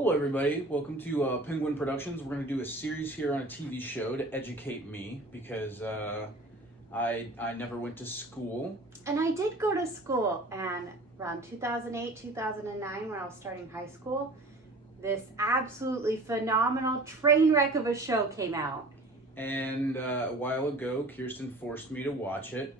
Hello, everybody. Welcome to Penguin Productions. We're going to do a series here on a TV show to educate me because I never went to school. And I did go to school, and around 2008, 2009, when I was starting high school, this absolutely phenomenal train wreck of a show came out. And a while ago, Kirsten forced me to watch it.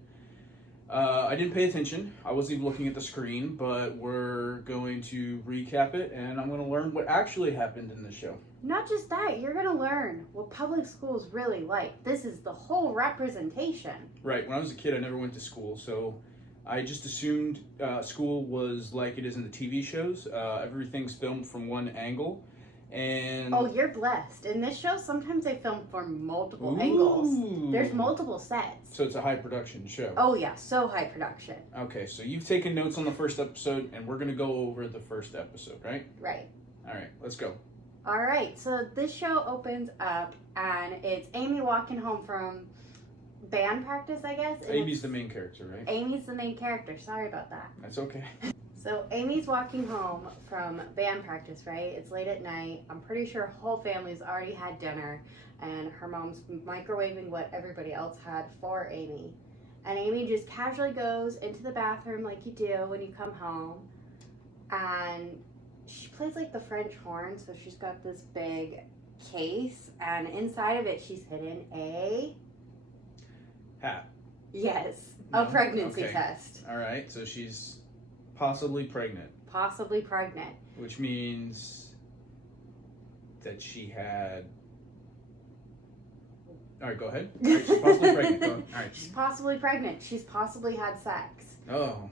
I didn't pay attention. I wasn't even looking at the screen, but we're going to recap it, and I'm going to learn what actually happened in the show. Not just that, you're going to learn what public schools really like. This is the whole representation. Right. When I was a kid, I never went to school, so I just assumed school was like it is in the TV shows. Everything's filmed from one angle. And oh, you're blessed. In this show, sometimes they film from multiple angles. There's multiple sets. So it's a high production show. Oh yeah, so high production. Okay, so you've taken notes on the first episode, and we're going to go over the first episode, right? Right. All right, let's go. All right, so this show opens up, and it's Amy walking home from band practice, I guess. Amy's the main character, right? Amy's the main character. Sorry about that. That's okay. So Amy's walking home from band practice, right? It's late at night. I'm pretty sure her whole family's already had dinner, and her mom's microwaving what everybody else had for Amy. And Amy just casually goes into the bathroom like you do when you come home, and she plays like the French horn, so she's got this big case, and inside of it she's hidden a... Hat. Yes, No? a pregnancy Okay. test. All right, so she's possibly pregnant, Possibly pregnant. which means that she had... All right, go ahead. All right, she's possibly pregnant. Go on. All right. She's possibly pregnant. She's possibly had sex. Oh.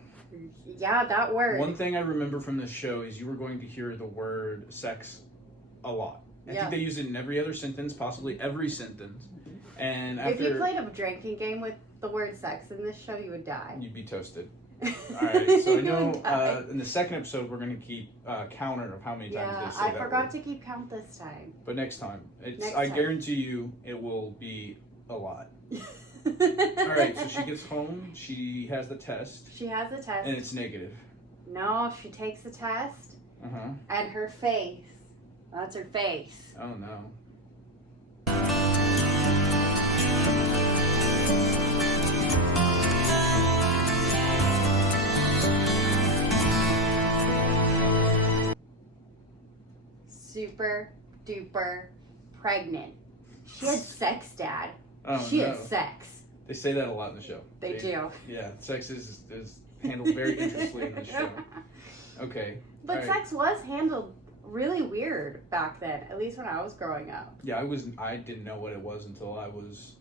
Yeah, that word. One thing I remember from this show is you were going to hear the word sex a lot. I Yeah. think they use it in every other sentence, possibly every sentence. And If you after played a drinking game with the word sex in this show, you would die. you'd be toasted. All right, so I You know would die. in the second episode we're going to keep counter of how many times Yeah, they say I that forgot word. to keep count this time. But next time, Next I time. guarantee you it will be a lot. All All right, so she gets home, she has the test, She has a test. and it's negative. No, she takes the test, Uh-huh. and her face. That's her face. Oh no. Super duper pregnant. She had sex, Dad. Oh She no. had sex. They say that a lot in the show. They do. Yeah, sex is handled very interestingly in the show. Okay. But All right. sex was handled really weird back then, at least when I was growing up. Yeah, I didn't know what it was until I was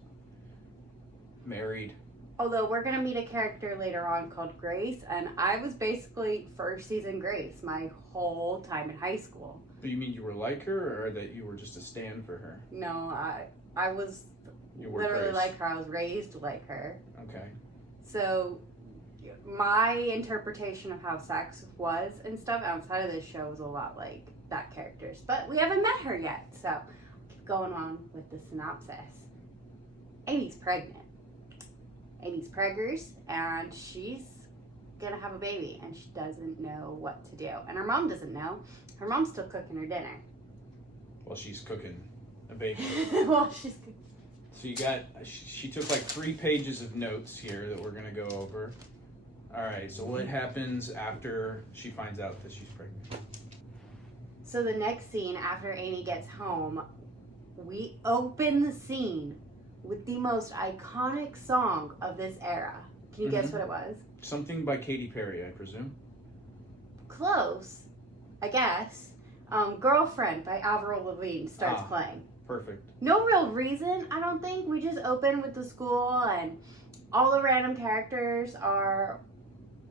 married. Although we're going to meet a character later on called Grace, and I was basically first season Grace my whole time in high school. But you mean you were like her, or that you were just a stand for her? No, I was You were literally Grace. like her. I was raised like her. Okay. So my interpretation of how sex was and stuff outside of this show was a lot like that character's. But we haven't met her yet, so I'll keep going on with the synopsis. Amy's pregnant. Amy's preggers, and she's gonna have a baby, and she doesn't know what to do. And her mom doesn't know. Her mom's still cooking her dinner. Well, she's cooking a baby. Well, she's... So you got, she took like 3 pages of notes here that we're going to go over. All right, so what happens after she finds out that she's pregnant? So the next scene, after Amy gets home, we open the scene with the most iconic song of this era. Can you guess what it was? Something by Katy Perry, I presume. Close, I guess. Girlfriend by Avril Lavigne starts playing. Perfect. No real reason, I don't think. We just open with the school, and all the random characters are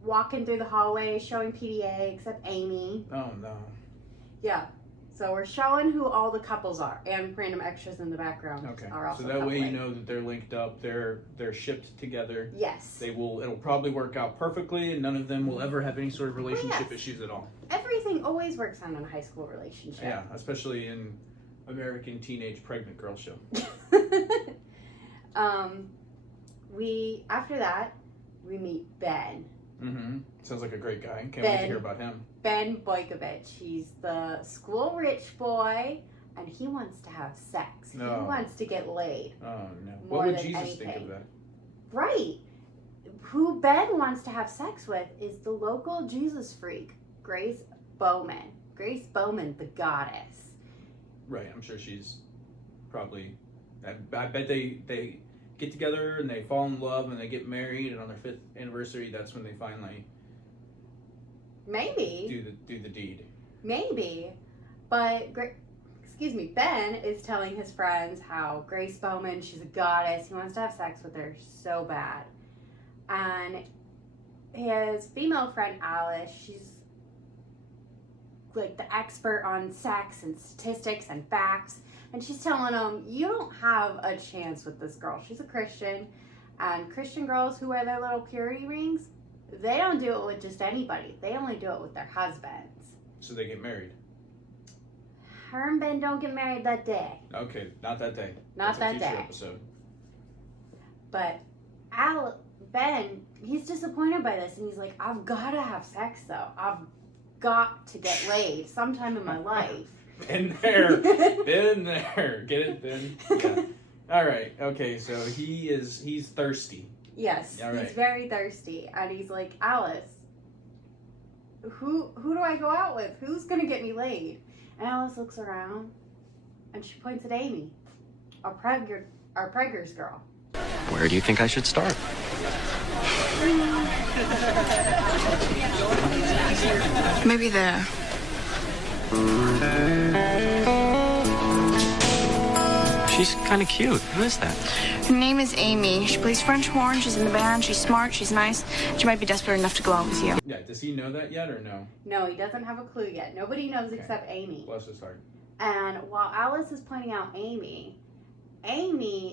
walking through the hallway showing PDA except Amy. Oh, no. Yeah. So we're showing who all the couples are, and random extras in the background Okay. are also So that way you coupling. know that they're linked up, they're shipped together. Yes. It'll probably work out perfectly, and none of them will ever have any sort of relationship yes. issues at all. Everything always works out in a high school relationship. Yeah, especially in American teenage pregnant girl show. After that, we meet Ben. Mm-hmm. Sounds like a great guy. Can't wait Ben. to hear about him. Ben Boykovich. He's the school rich boy, and he wants to have sex. He No. wants to get laid. Oh no. More What would than Jesus think anything. of that? Right. Who Ben wants to have sex with is the local Jesus freak, Grace Bowman. Grace Bowman, the goddess. Right. I'm sure she's probably. I bet they get together and they fall in love and they get married, and on their 5th anniversary, that's when they finally Maybe. do the deed. Maybe. But, Ben is telling his friends how Grace Bowman, she's a goddess. He wants to have sex with her so bad. And his female friend Alice, she's like the expert on sex and statistics and facts. And she's telling him, you don't have a chance with this girl. She's a Christian. And Christian girls who wear their little purity rings, they don't do it with just anybody. They only do it with their husbands. So they get married. Her and Ben don't get married that day. Okay, not that day. Not That's a that future day. episode. But Ben, he's disappointed by this, and he's like, I've got to have sex, though. I've got to get laid sometime in my life. Been there. Been there. Get it, Ben? Yeah. All right. Okay, so he's thirsty. Yes, All he's right. very thirsty, and he's like, Alice, who do I go out with? Who's going to get me laid? And Alice looks around, and she points at Amy, our Preggers girl. Where do you think I should start? Maybe there. She's kind of cute. Who is that? Her name is Amy. She plays French horn. She's in the band. She's smart. She's nice. She might be desperate enough to go out with you. Yeah. Does he know that yet or no? No, he doesn't have a clue yet. Nobody knows Okay. except Amy. Bless his heart. And while Alice is pointing out Amy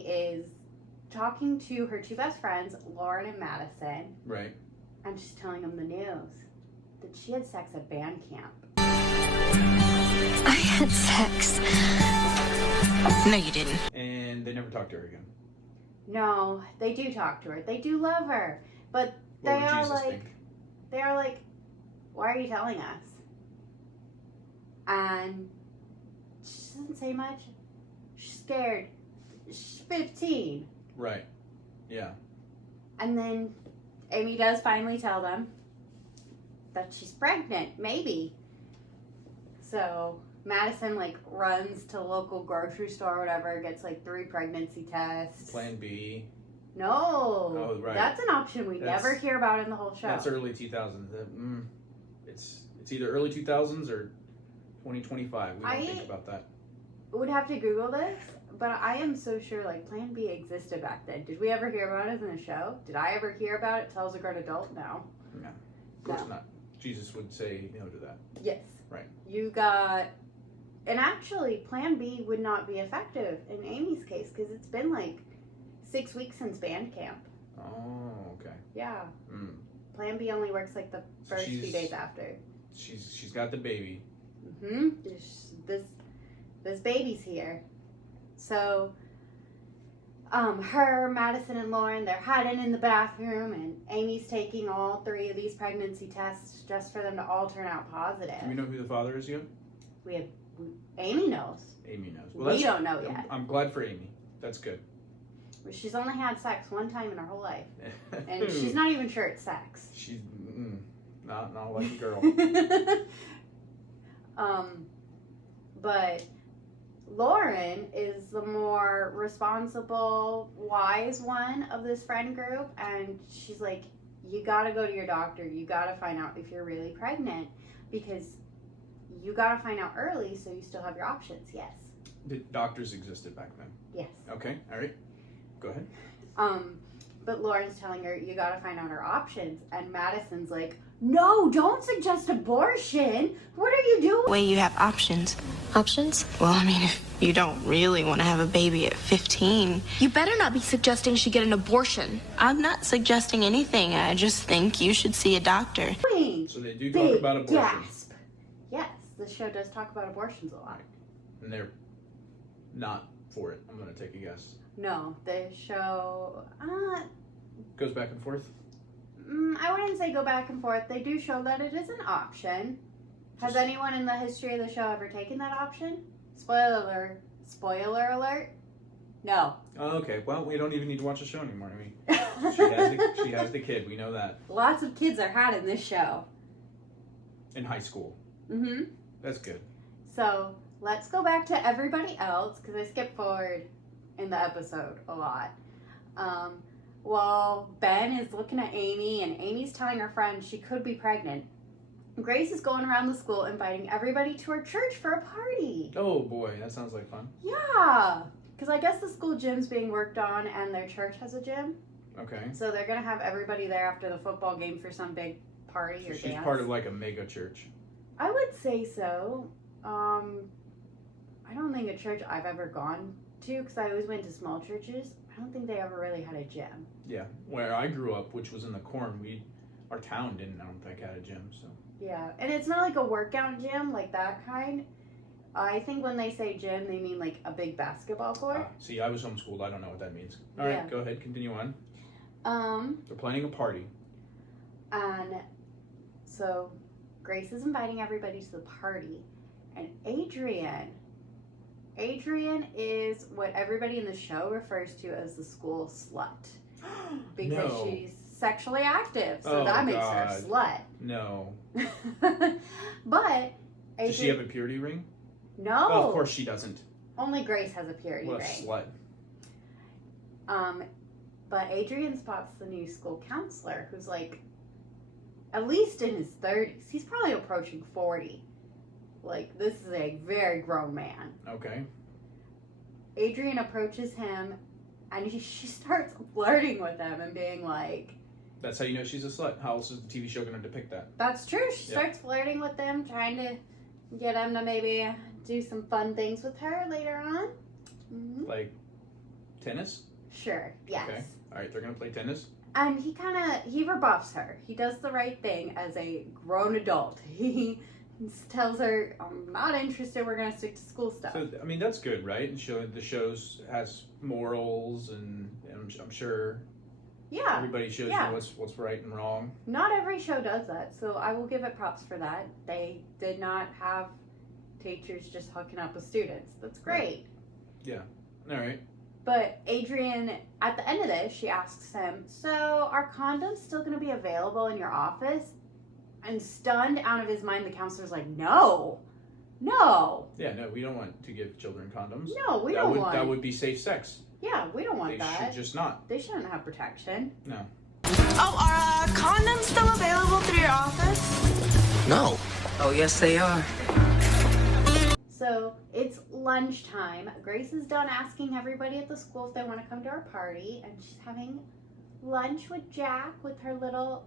is talking to her 2 best friends, Lauren and Madison, Right. and she's telling them the news that she had sex at band camp. I had sex. No, you didn't. And they never talked to her again. No, they do talk to her. They do love her. But What they would are Jesus like, think? why are you telling us? And she doesn't say much. She's scared. She's 15. Right. Yeah. And then Amy does finally tell them that she's pregnant, maybe. So Madison runs to the local grocery store or whatever, gets 3 pregnancy tests. Plan B. No. Oh, right. That's an option we That's- never hear about in the whole show. That's early 2000s. It's either early 2000s or 2025. We don't think about that. Would have to Google this, but I am so sure Plan B existed back then. Did we ever hear about it in the show? Did I ever hear about it till I was a grown adult? No. No. Of course not. Jesus would say no to that. Yes. Right. And actually, Plan B would not be effective in Amy's case because it's been 6 weeks since band camp. Oh, okay. Yeah. Mm. Plan B only works the So first few she's- days after. She's got the baby. This baby's here. So, her, Madison, and Lauren, they're hiding in the bathroom, and Amy's taking all 3 of these pregnancy tests just for them to all turn out positive. Do we know who the father is yet? Amy knows. Amy knows. We don't know yet. I'm glad for Amy. That's good. She's only had sex one time in her whole life, and she's not even sure it's sex. She's not a lucky girl. But Lauren is the more responsible, wise one of this friend group, and she's like, you gotta go to your doctor. You gotta find out if you're really pregnant, because you gotta find out early so you still have your options. Yes. Did doctors existed back then? Yes. Okay, all right. Go ahead. But Lauren's telling her, you gotta find out her options, and Madison's like, no, don't suggest abortion. What are you doing? Way you have options. Options? Well, I mean, if you don't really want to have a baby at 15, You better not be suggesting she get an abortion. I'm not suggesting anything. I just think you should see a doctor. So they do talk Big about abortion, gasp. Yes, the show does talk about abortions a lot. and they're not for it. I'm gonna take a guess. No, the show, Goes back and forth. I wouldn't say go back and forth. They do show that it is an option. Has anyone in the history of the show ever taken that option? Spoiler alert. Spoiler alert. No. Oh, okay. Well, we don't even need to watch the show anymore. I mean, she has the kid. We know that. Lots of kids are had in this show. In high school. Mm-hmm. That's good. So let's go back to everybody else because I skipped forward in the episode a lot. Well, Ben is looking at Amy, and Amy's telling her friend she could be pregnant. Grace is going around the school inviting everybody to her church for a party. Oh boy, that sounds like fun. Yeah, because I guess the school gym's being worked on and their church has a gym. Okay. So they're going to have everybody there after the football game for some big party or She's dance. part of like a mega church. I would say so. I don't think a church I've ever gone to, because I always went to small churches. I don't think they ever really had a gym. Yeah, where I grew up, which was in the corn, our town didn't, I don't think, had a gym. So Yeah, and it's not like a workout gym like that kind. I think when they say gym, they mean like a big basketball court. see, I was homeschooled. I don't know what that means. All right, Yeah. go ahead, continue on. Um, They're planning a party. and so Grace is inviting everybody to the party, and Adrian is what everybody in the show refers to as the school slut. Because No. she's sexually active, so Oh, that makes God. her a slut. No. But Does she have a purity ring? no? Oh, of course she doesn't. Only Grace has a purity What a ring. slut. But Adrian spots the new school counselor, who's like at least in his 30s. He's probably approaching 40. Like, this is a very grown man. Okay. Adrian approaches him, and she starts flirting with him and being like, That's how you know she's a slut. How else is the TV show going to depict that? that's true. She Yeah. starts flirting with him, trying to get him to maybe do some fun things with her later on. Mm-hmm. Like tennis? Sure, yes. Okay. All right, they're going to play tennis. And he rebuffs her. He does the right thing as a grown adult. He tells her, I'm not interested, we're going to stick to school stuff. So, I mean, that's good, right? And the shows has morals, and I'm sure Yeah, everybody shows Yeah. you what's right and wrong. not every show does that, so I will give it props for that. They did not have teachers just hooking up with students. That's great. All right. But Adrian, at the end of this, she asks him, so are condoms still going to be available in your office? And stunned out of his mind, the counselor's like, no, Yeah, no, we don't want to give children condoms. we that don't would want. that would be safe sex. Yeah, we don't want They that. should just not. They shouldn't have protection. No. Oh, are condoms still available through your office? No. Oh, yes, they are. So it's lunchtime. Grace is done asking everybody at the school if they want to come to our party, and she's having lunch with Jack with her little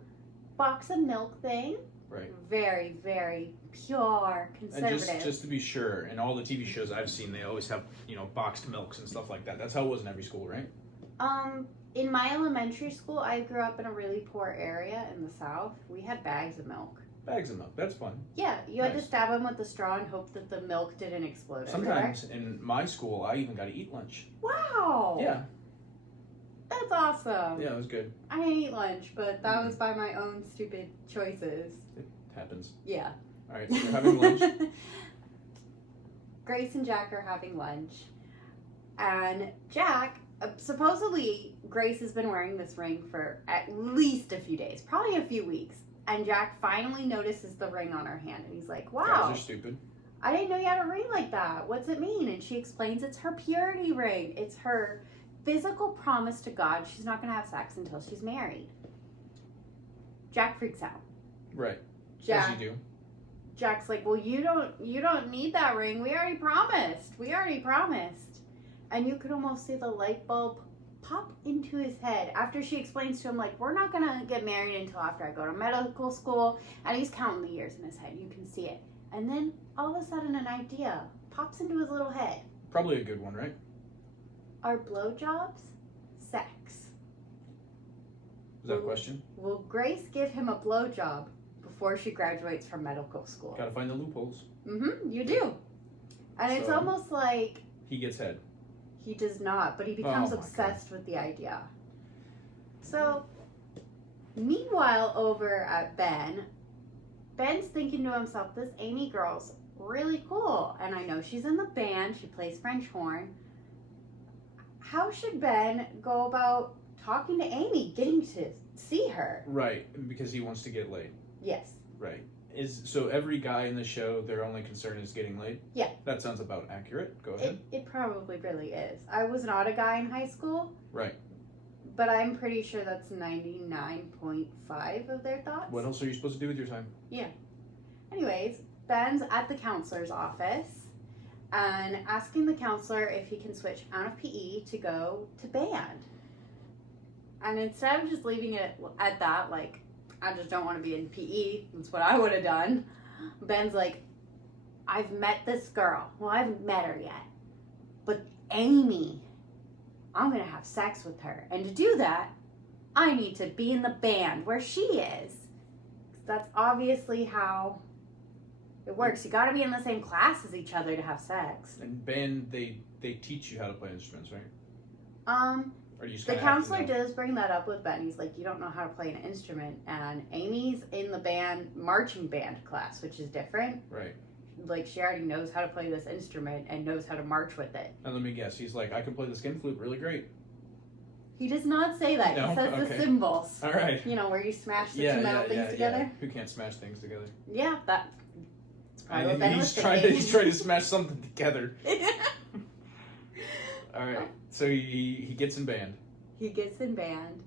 box of milk thing. Right. Very, very pure, And conservative. just to be sure, in all the TV shows I've seen, they always have boxed milks and stuff like that. That's how it was in every school, right? In my elementary school, I grew up in a really poor area in the South. We had bags of milk. Bags of milk. That's fun. Yeah, you had to Nice. stab them with the straw and hope that the milk didn't explode. Sometimes in my school, I even got to eat lunch. Everywhere. Wow. Yeah. That's awesome. Yeah, it was good. I didn't eat lunch, but that was by my own stupid choices. It happens. Yeah. All right, so we're having lunch. Grace and Jack are having lunch. And Jack, supposedly, Grace has been wearing this ring for at least a few days, probably a few weeks. And Jack finally notices the ring on her hand. And he's like, Guys wow, are stupid. I didn't know you had a ring like that. What's it mean? And she explains it's her purity ring. It's her physical promise to God she's not going to have sex until she's married. Jack freaks out. Right. Jack, As you do. Jack's like, well, you don't need that ring. We already promised. And you could almost see the light bulb pop into his head after she explains to him, like, we're not going to get married until after I go to medical school. And he's counting the years in his head. You can see it. And then all of a sudden an idea pops into his little head. Probably a good one, right? Are blowjobs sex? Is that a question? Will Grace give him a blowjob before she graduates from medical school? Gotta find the loopholes. Mm-hmm, you do. And it's So- almost like He gets head. he does not, but he becomes Oh my obsessed with the idea. So, meanwhile, over at Ben, Ben's thinking to himself, this Amy girl's really cool. And I know she's in the band. She plays French horn. How should Ben go about talking to Amy, getting to see her? Right, because he wants to get laid. Yes. Right. So every guy in the show, their only concern is getting laid? Yeah. That sounds about accurate. Go ahead. It probably really is. I was not a guy in high school. Right. But I'm pretty sure that's 99.5 of their thoughts. What else are you supposed to do with your time? Anyways, Ben's at the counselor's office and asking the counselor if he can switch out of PE to go to band. And instead of just leaving it at that, like, I just don't want to be in PE, that's what I would have done, Ben's like, I've met this girl. Well, I haven't met her yet. But Amy, I'm going to have sex with her. And to do that, I need to be in the band where she is. That's obviously how it works. You got to be in the same class as each other to have sex. And band, they teach you how to play instruments, right? Or you just The kinda have to counselor know? does bring that up with Ben. He's like, you don't know how to play an instrument. And Amy's in the band, marching band class, which is different. Right. Like, she already knows how to play this instrument and knows how to march with it. Now let me guess. He's like, I can play the skin flute really great. He does not say that. No? He says Okay. the cymbals. All right. You know, where you smash the two metal things together. Who can't smash things together? Yeah, that's probably what Ben he's was trying thinking. he's trying to smash something together. All right. So he gets in band. He gets in band.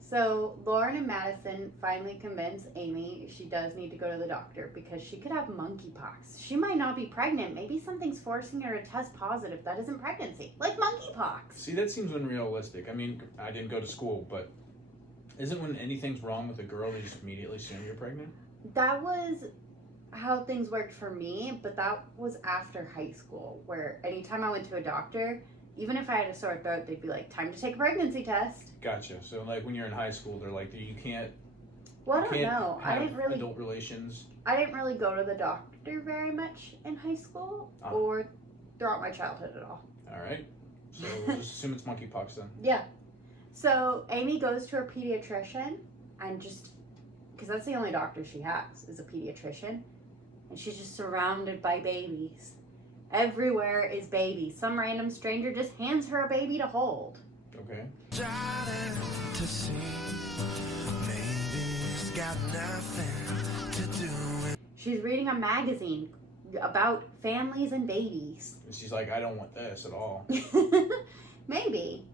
So Lauren and Madison finally convince Amy she does need to go to the doctor because she could have monkeypox. She might not be pregnant. Maybe something's forcing her to test positive that isn't pregnancy, like monkeypox. See, that seems unrealistic. I mean, I didn't go to school, but isn't when anything's wrong with a girl, they just immediately assume you're pregnant? That was how things worked for me, but that was after high school, where anytime I went to a doctor, even if I had a sore throat, they'd be like, time to take a pregnancy test. Gotcha. So, like, when you're in high school, they're like, you can't, Well, I you don't can't know. I have didn't really adult relations. I didn't really go to the doctor very much in high school or throughout my childhood at all. All right. So we'll just assume it's monkeypox then. Yeah. So Amy goes to her pediatrician and just, because that's the only doctor she has, is a pediatrician. And she's just surrounded by babies. Everywhere is babies. Some random stranger just hands her a baby to hold. Okay. To see, maybe it's got nothing to do with. She's reading a magazine about families and babies. And she's like, I don't want this at all. Maybe.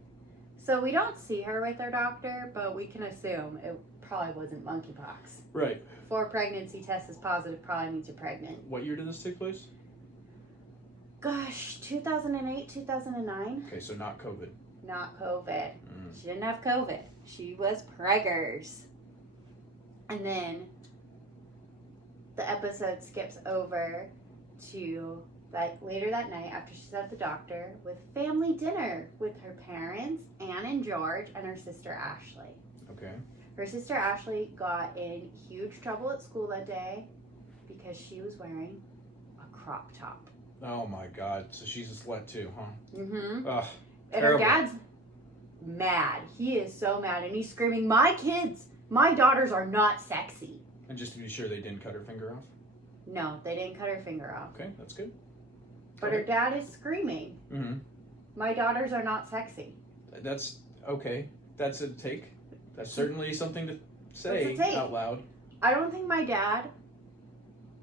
So we don't see her with her doctor, but we can assume it probably wasn't monkeypox. Right. For a pregnancy test is positive probably means you're pregnant. What year did this take place? Gosh, 2008, 2009? Okay, so not COVID. Not COVID. Mm. She didn't have COVID. She was preggers. And then the episode skips over to later that night after she's at the doctor with family dinner with her parents, Anne and George, and her sister Ashley. Okay. Her sister Ashley got in huge trouble at school that day because she was wearing a crop top. Oh my God. So she's a slut too, huh? Mm-hmm. Ugh. And Terrible. her dad's mad. He is so mad. And he's screaming, my kids, my daughters are not sexy. And just to be sure, they didn't cut her finger off. No, they didn't cut her finger off. Okay, that's good. But her dad is screaming, Mm-hmm. my daughters are not sexy. That's okay. That's a take. That's certainly something to say That's a take. out loud. I don't think my dad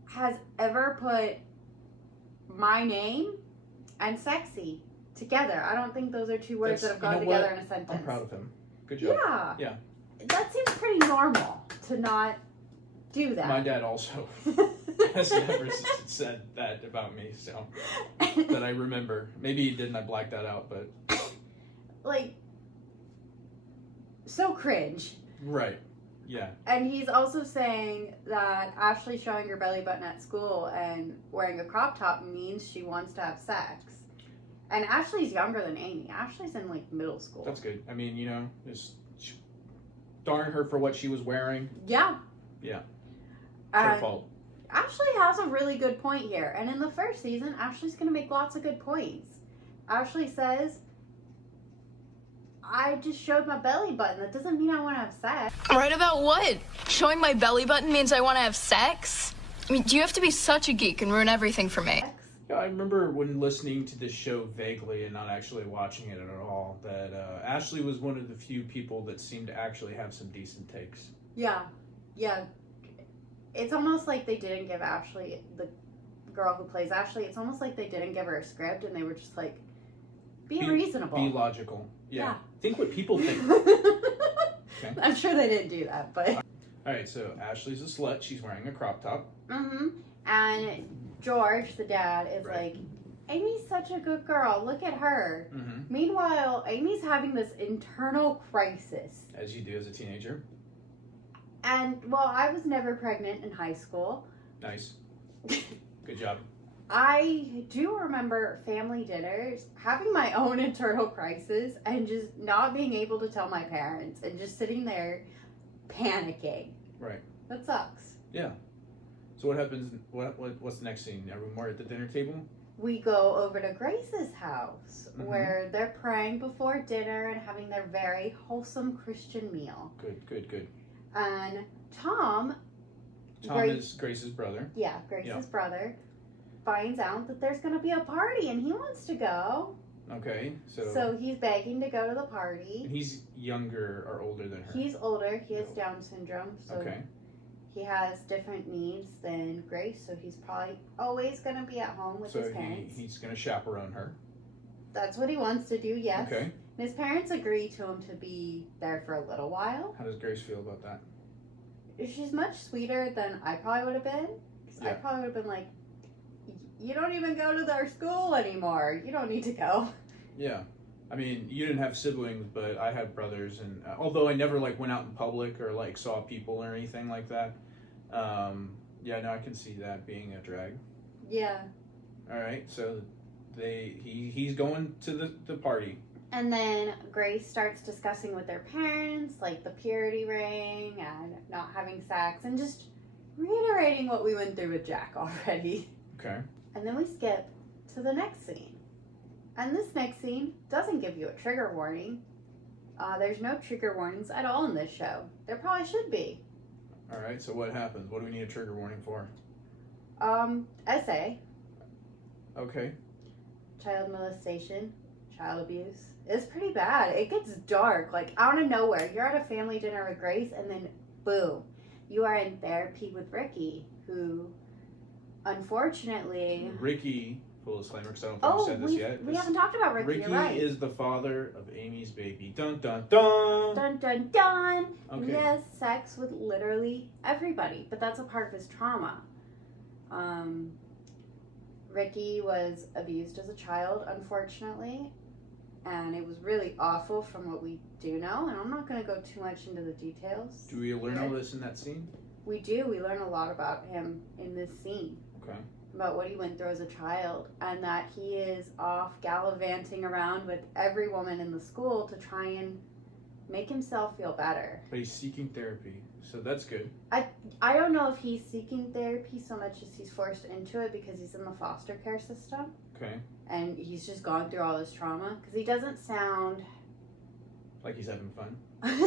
has ever put my name and sexy together. I don't think those are two words that have gone You know together what? in a sentence. I'm proud of him. Good job. Yeah. Yeah. That seems pretty normal to not do that. My dad also has never said that about me, so that I remember. Maybe he didn't. I blacked that out, but like, so cringe. right. Yeah. And he's also saying that Ashley showing her belly button at school and wearing a crop top means she wants to have sex. And Ashley's younger than Amy. Ashley's in like middle school. That's good. I mean, you know, just darn her for what she was wearing. Yeah. Yeah. It's her And fault. Ashley has a really good point here. And in the first season, Ashley's going to make lots of good points. Ashley says, I just showed my belly button. That doesn't mean I want to have sex. Right about what? Showing my belly button means I want to have sex? I mean, do you have to be such a geek and ruin everything for me? Yeah, I remember when listening to this show vaguely and not actually watching it at all, that Ashley was one of the few people that seemed to actually have some decent takes. Yeah. It's almost like they didn't give Ashley, the girl who plays Ashley, it's almost like they didn't give her a script and they were just like, be reasonable. Be logical. Yeah. Think what people think. Okay. I'm sure they didn't do that, but. Alright, so Ashley's a slut. She's wearing a crop top. Mm-hmm. And George, the dad, is Right. like, Amy's such a good girl. Look at her. Mm-hmm. Meanwhile, Amy's having this internal crisis. As you do as a teenager. And, well, I was never pregnant in high school. Nice. Good job. I do remember family dinners, having my own internal crisis, and just not being able to tell my parents, and just sitting there panicking. Right. That sucks. Yeah. So what happens? What's the next scene? Are we more at the dinner table? We go over to Grace's house, Mhm. where they're praying before dinner and having their very wholesome Christian meal. Good. And Tom, Tom is Grace's brother. yeah, Grace's Yeah. brother, finds out that there's going to be a party and he wants to go. Okay, So he's begging to go to the and party. he's younger or older than her. He's older. He has Down syndrome, so Okay. he has different needs than Grace, so he's probably always going to be at home with So his parents. he's gonna chaperone her. That's what he wants to do, yes. Okay. And his parents agree to him to be there for a little while. How does Grace feel about that? She's much sweeter than I probably would have been. 'Cause I Yeah. probably would have been like, you don't even go to their school anymore. You don't need to go. Yeah. I mean, you didn't have siblings, but I had brothers, and although I never like went out in public or like saw people or anything like that, yeah, no, I can see that being a drag. Yeah. All right, so he's going to the party. And then Grace starts discussing with their parents, like the purity ring and not having sex, and just reiterating what we went through with Jack already. Okay. And then we skip to the next scene. And this next scene doesn't give you a trigger warning. There's no trigger warnings at all in this show. There probably should be. All right, so what happens? What do we need a trigger warning for? Essay, Okay. child molestation, child abuse. It's pretty bad. It gets dark, like out of nowhere. You're at a family dinner with Grace, and then boom, you are in therapy with Ricky, who, unfortunately, Ricky, full disclaimer, because I don't think we said this yet. we haven't talked about Ricky. Ricky You're right. is the father of Amy's baby. Dun dun dun. Dun dun dun. Okay. He has sex with literally everybody, but that's a part of his trauma. Ricky was abused as a child, unfortunately, and it was really awful from what we do know, and I'm not going to go too much into the details. Do we learn all this in that scene? We do. We learn a lot about him in this scene, Okay. about what he went through as a child, and that he is off gallivanting around with every woman in the school to try and make himself feel better. But he's seeking therapy, so that's good. I don't know if he's seeking therapy so much as he's forced into it because he's in the foster care system Okay. and he's just gone through all this trauma. Because he doesn't sound, Like he's having fun.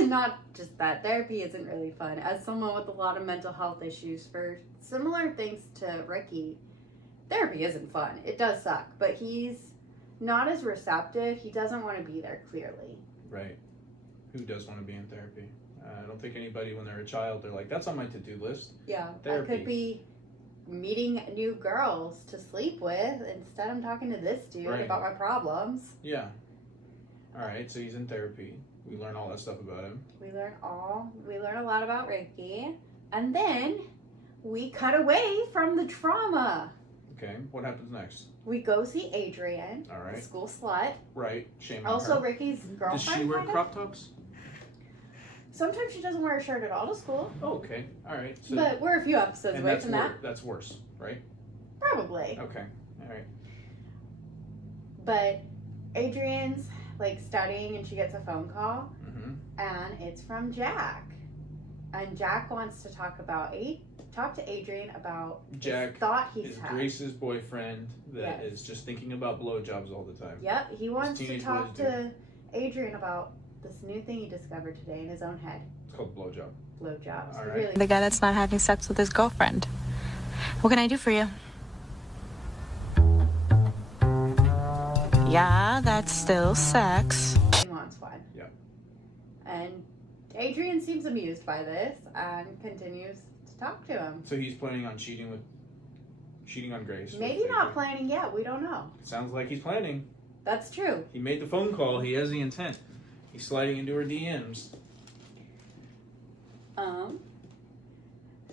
not just that, therapy isn't really fun. As someone with a lot of mental health issues for similar things to Ricky, therapy isn't fun. It does suck, but he's not as receptive. He doesn't want to be there, clearly. Right. Who does want to be in therapy? I don't think anybody, when they're a child, they're like, that's on my to-do list. Yeah, Therapy. I could be meeting new girls to sleep with. Instead, I'm talking to this dude Right. about my problems. Yeah. All right, so he's in therapy. We learn all that stuff about him. We learn a lot about Ricky. And then we cut away from the trauma. Okay, what happens next? We go see Adrian, All the right. school slut. Right, shame on Also her. Ricky's girlfriend. Does she wear kind of. crop tops? Sometimes she doesn't wear a shirt at all to school. Oh, okay. All right. So, But we're a few episodes and away that's from that. that's worse, right? Probably. Okay. All right. But Adrian's like studying and she gets a phone call. Mm-hmm. And it's from Jack. And Jack wants to talk to Adrian about Jack this thought he's is had. Grace's boyfriend that is Yes. just thinking about blowjobs all the time. Yep, he wants to teenage talk boys do. to Adrian about this new thing he discovered today in his own head. It's called blowjob. Blowjobs. All right. Really. The guy that's not having sex with his girlfriend. What can I do for you? Yeah, that's still sex. He wants one. Yep. And Adrian seems amused by this and continues to talk to him. So he's planning on cheating on Grace. with Maybe not Adrian. planning yet. We don't know. Sounds like he's planning. That's true. He made the phone call. He has the intent. He's sliding into her DMs.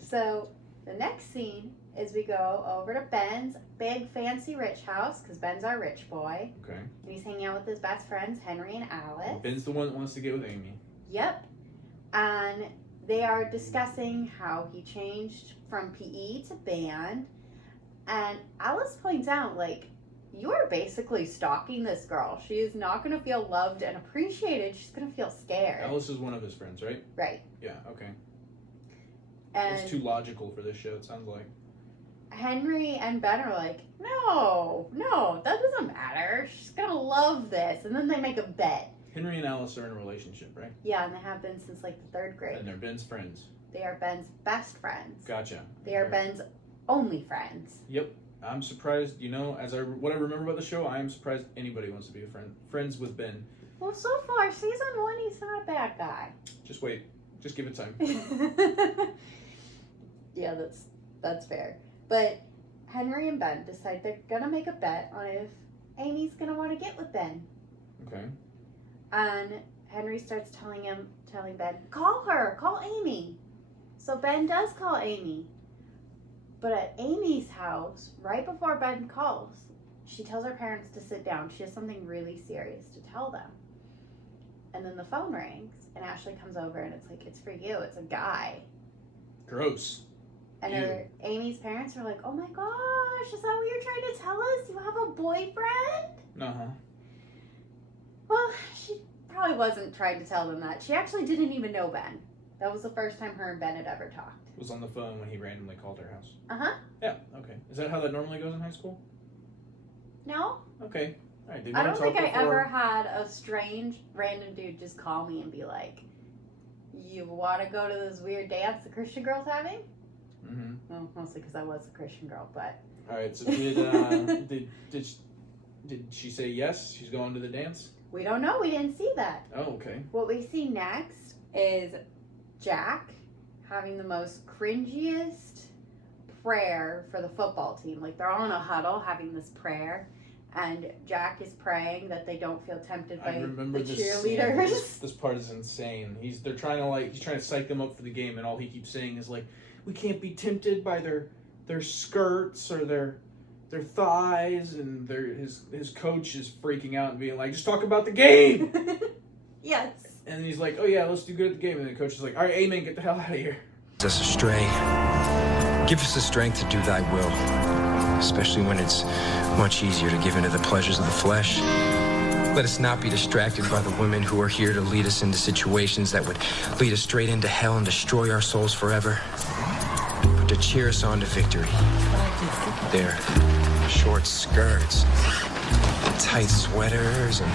So the next scene is we go over to Ben's big fancy rich house because Ben's our rich boy. Okay. And he's hanging out with his best friends, Henry and Alice. Ben's the one that wants to get with Amy. Yep. And they are discussing how he changed from PE to band. And Alice points out, like, you are basically stalking this girl. She is not going to feel loved and appreciated. She's going to feel scared. Alice is one of his friends, right? Right. Yeah, okay. And It's too logical for this show, it sounds like. Henry and Ben are like, no, that doesn't matter. She's going to love this. And then they make a bet. Henry and Alice are in a relationship, right? Yeah, and they have been since, like, the third grade. And they're Ben's friends. They are Ben's best friends. Gotcha. They are Okay. Ben's only friends. Yep. I'm surprised, what I remember about the show, I am surprised anybody wants to be friends with Ben. Well, so far, season 1, he's not a bad guy. Just wait. Just give it time. Yeah, that's fair. But Henry and Ben decide they're gonna make a bet on if Amy's gonna want to get with Ben. Okay. And Henry starts telling Ben, call Amy. So Ben does call Amy. But at Amy's house, right before Ben calls, she tells her parents to sit down. She has something really serious to tell them. And then the phone rings, and Ashley comes over, and it's like, it's for you. It's a guy. Gross. And Ew. Amy's parents are like, oh my gosh, is that what you're trying to tell us? You have a boyfriend? Uh-huh. Well, she probably wasn't trying to tell them that. She actually didn't even know Ben. That was the first time her and Ben had ever talked. Was on the phone when he randomly called her house. Uh-huh. Yeah, okay. Is that how that normally goes in high school? No? Okay. All right. They've I never don't think I talked before. ever had a strange random dude just call me and be like, you want to go to this weird dance the Christian girl's having? Mm-hmm. Well, mostly because I was a Christian girl, but... All right. So did she say yes? She's going to the dance? We don't know. We didn't see that. Oh, okay. What we see next is Jack having the most cringiest prayer for the football team. Like, they're all in a huddle having this prayer, and Jack is praying that they don't feel tempted by I remember the this scene. cheerleaders. This part is insane. He's trying to psych them up for the game, and all he keeps saying is like, we can't be tempted by their skirts or their thighs, and his coach is freaking out and being like, just talk about the game. Yes. And he's like, oh yeah, let's do good at the game. And the coach is like, all right, amen, get the hell out of here. Lead us astray. Give us the strength to do thy will, especially when it's much easier to give into the pleasures of the flesh. Let us not be distracted by the women who are here to lead us into situations that would lead us straight into hell and destroy our souls forever, but to cheer us on to victory. Their short skirts, tight sweaters, and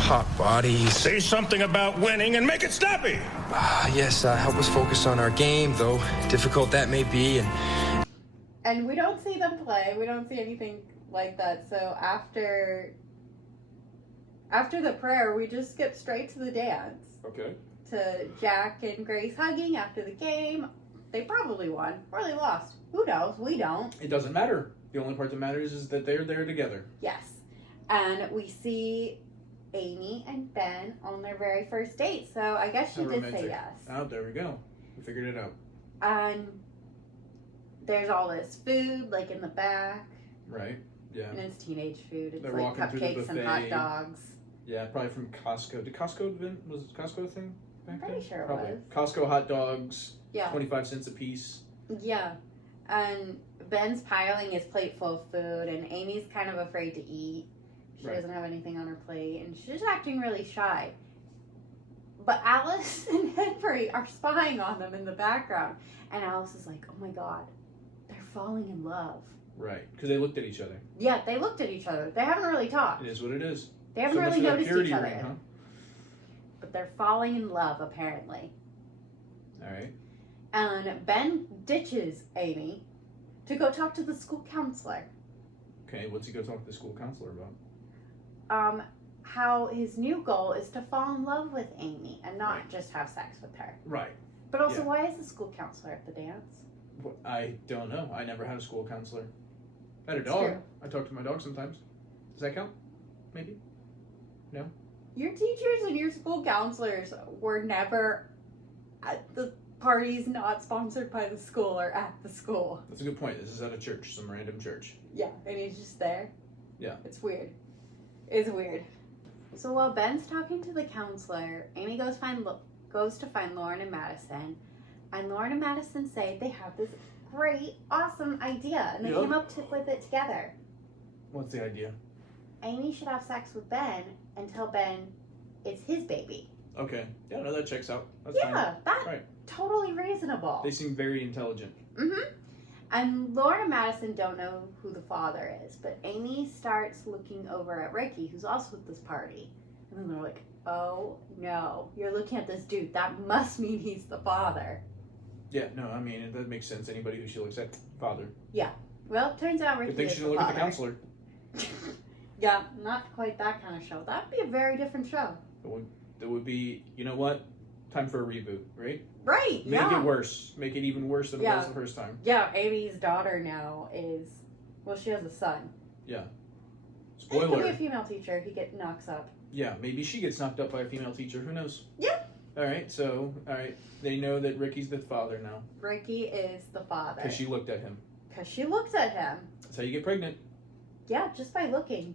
hot bodies. Say something about winning and make it snappy. Yes, help us focus on our game, though difficult that may be. And we don't see them play. We don't see anything like that. So after the prayer, we just skip straight to the dance. Okay. To Jack and Grace hugging after the game. They probably won. Or they lost. Who knows? We don't. It doesn't matter. The only part that matters is that they're there together. Yes. And we see Amy and Ben on their very first date. So I guess she How did romantic. say yes. Oh, there we go. We figured it out. And there's all this food, like, in the back. Right. Yeah. And it's teenage food. It's They're like walking through the cupcakes and hot buffet. dogs. Yeah, probably from Costco. Did Costco was Costco a thing back I'm pretty then? sure it Probably. was. Costco hot dogs, Yeah. 25 cents a piece. Yeah. And Ben's piling his plate full of food, and Amy's kind of afraid to eat. She Right. doesn't have anything on her plate, and she's just acting really shy. But Alice and Henry are spying on them in the background. And Alice is like, oh my god, they're falling in love. Right, because they looked at each other. Yeah, they looked at each other. They haven't really talked. It is what it is. They haven't So much really for that noticed purity each other. ring, huh? but they're falling in love apparently. All right. And Ben ditches Amy to go talk to the school counselor. Okay, what's he go talk to the school counselor about? How his new goal is to fall in love with Amy and not just have sex with her. Right. But also, Yeah. why is the school counselor at the dance? I don't know. I never had a school counselor. I had a It's dog. true. I talk to my dog sometimes. Does that count? Maybe? No? Your teachers and your school counselors were never at the parties not sponsored by the school or at the school. That's a good point. This is at a church, some random church. Yeah, and he's just there. Yeah. It's weird. It's weird. So while Ben's talking to the counselor, Amy goes to find Lauren and Madison. And Lauren and Madison say they have this great, awesome idea. And they Yep. came up with it together. What's the idea? Amy should have sex with Ben and tell Ben it's his baby. Okay. Yeah, no, that checks out. That's Yeah, that's Right. totally reasonable. They seem very intelligent. Mm-hmm. And Lauren and Madison don't know who the father is, but Amy starts looking over at Ricky, who's also at this party. And then they're like, oh no, you're looking at this dude. That must mean he's the father. Yeah, no, I mean, that makes sense. Anybody who she looks at, father. Well, it turns out Ricky Good thing is she the didn't look at father. the counselor. Yeah, not quite that kind of show. That'd be a very different show. That would be, you know what? Time for a reboot, right? Right, Make yeah. it worse. Make it even worse than it Yeah. was the first time. Yeah, Amy's daughter now is, well, she has a son. And it could be a Spoiler. female teacher. He knocks up. Yeah, maybe she gets knocked up by a female teacher. Who knows? Yeah. Alright, they know that Ricky's the father now. Ricky is the father. Because she looked at him. Because she looks at him. That's how you get pregnant. Yeah, just by looking.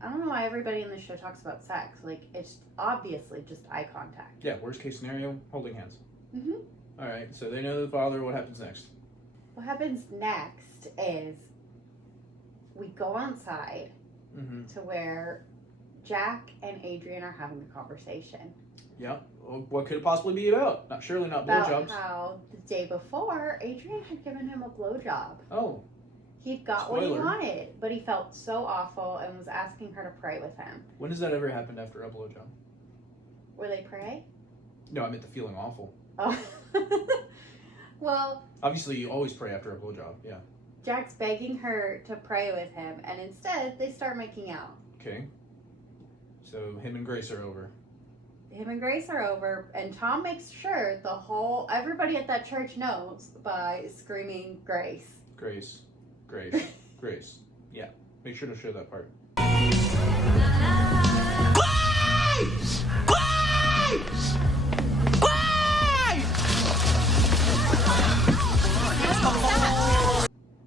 I don't know why everybody in this show talks about sex. Like, it's obviously just eye contact. Yeah, worst case scenario, holding hands. Mm-hmm. Alright, so they know the father. What happens next? What happens next is we go outside Mm-hmm. to where Jack and Adrian are having a conversation. Yeah. Well, what could it possibly be about? Surely not About blowjobs. how the day before, Adrian had given him a blowjob. Oh, He'd got what he Spoiler. wanted, but he felt so awful and was asking her to pray with him. when does that ever happen after a blowjob? Were they pray? No, I meant the feeling awful. Oh. Well, Obviously, you always pray after a blowjob. Yeah. Jack's begging her to pray with him, and instead they start making out. Okay. So him and Grace are over. Him and Grace are over, and Tom makes sure everybody at that church knows by screaming Grace. Grace. Grace. Grace. Yeah. Make sure to show that part.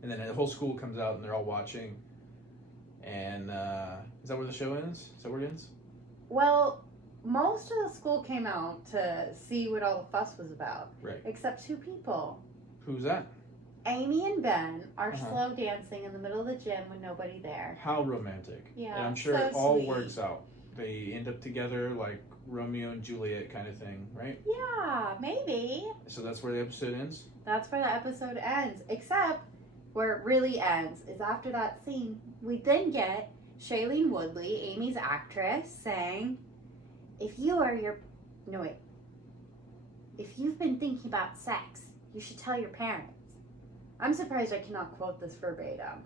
And then the whole school comes out and they're all watching. And is that where the show ends? Is that where it ends? Well, most of the school came out to see what all the fuss was about. Right. Except two people. Who's that? Amy and Ben are Uh-huh. slow dancing in the middle of the gym with nobody there. How romantic. Yeah, And I'm sure so it all sweet. works out. They end up together like Romeo and Juliet kind of thing, right? Yeah, maybe. So that's where the episode ends? That's where the episode ends. Except where it really ends is after that scene. We then get Shailene Woodley, Amy's actress, saying, if you've been thinking about sex, you should tell your parents. I'm surprised I cannot quote this verbatim.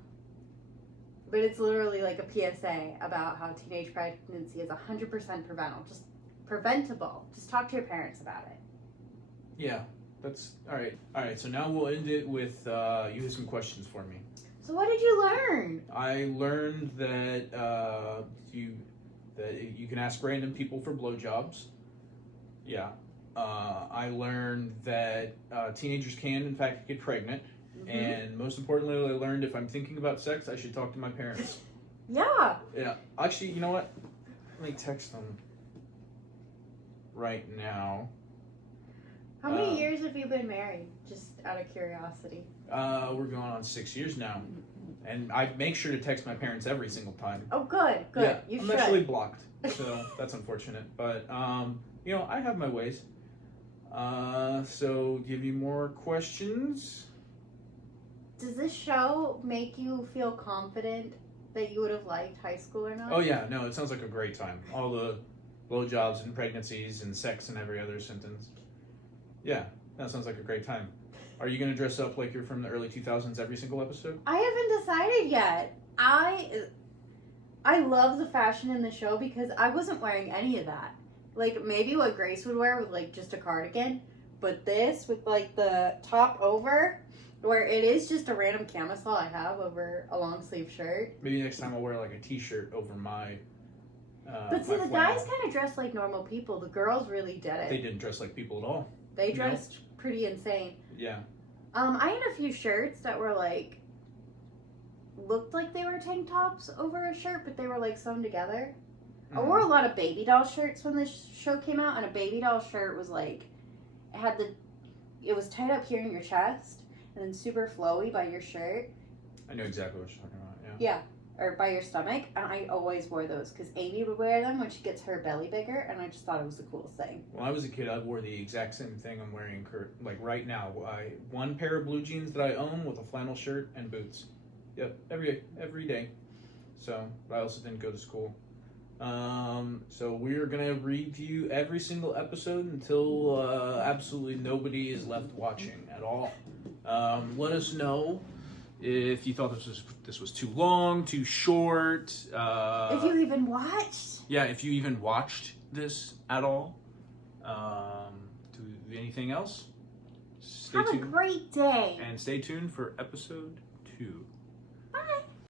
But it's literally like a PSA about how teenage pregnancy is 100% preventable. Just talk to your parents about it. Yeah, that's all right. All right, so now we'll end it with you have some questions for me. So what did you learn? I learned that you can ask random people for blowjobs. Yeah. I learned that teenagers can, in fact, get pregnant. And most importantly, I learned if I'm thinking about sex, I should talk to my parents. Yeah. Yeah. Actually, you know what? Let me text them right now. How many years have you been married? Just out of curiosity. We're going on 6 years now. And I make sure to text my parents every single time. Oh, good. Yeah, You I'm should. actually blocked, so that's unfortunate. But, I have my ways. So, do you have any more questions? Does this show make you feel confident that you would have liked high school or not? Oh, yeah, no, it sounds like a great time. All the blowjobs and pregnancies and sex and every other sentence. Yeah, that sounds like a great time. Are you gonna dress up like you're from the early 2000s every single episode? I haven't decided yet. I love the fashion in the show because I wasn't wearing any of that. Like, maybe what Grace would wear with, like, just a cardigan. But this, with, like, the top over, where it is just a random camisole I have over a long sleeve shirt. Maybe next time I'll wear, like, a t-shirt over my But see, my the flannel. guys kind of dressed like normal people. The girls really did it. They didn't dress like people at all. They dressed pretty insane. Yeah. I had a few shirts that were, like, looked like they were tank tops over a shirt, but they were, like, sewn together. I wore a lot of baby doll shirts when this show came out, and a baby doll shirt was like, it was tied up here in your chest, and then super flowy by your shirt. I know exactly what you're talking about, yeah. Yeah, or by your stomach, and I always wore those, because Amy would wear them when she gets her belly bigger, and I just thought it was the coolest thing. When I was a kid, I wore the exact same thing I'm wearing like right now. One pair of blue jeans that I own with a flannel shirt and boots. Yep, every day. So, but I also didn't go to school. So we're gonna review every single episode until absolutely nobody is left watching at all. Let us know if you thought this was too long, too short. If you even watched. Yeah, if you even watched this at all. Do anything else? Stay Have tuned. a great day. And stay tuned for episode 2.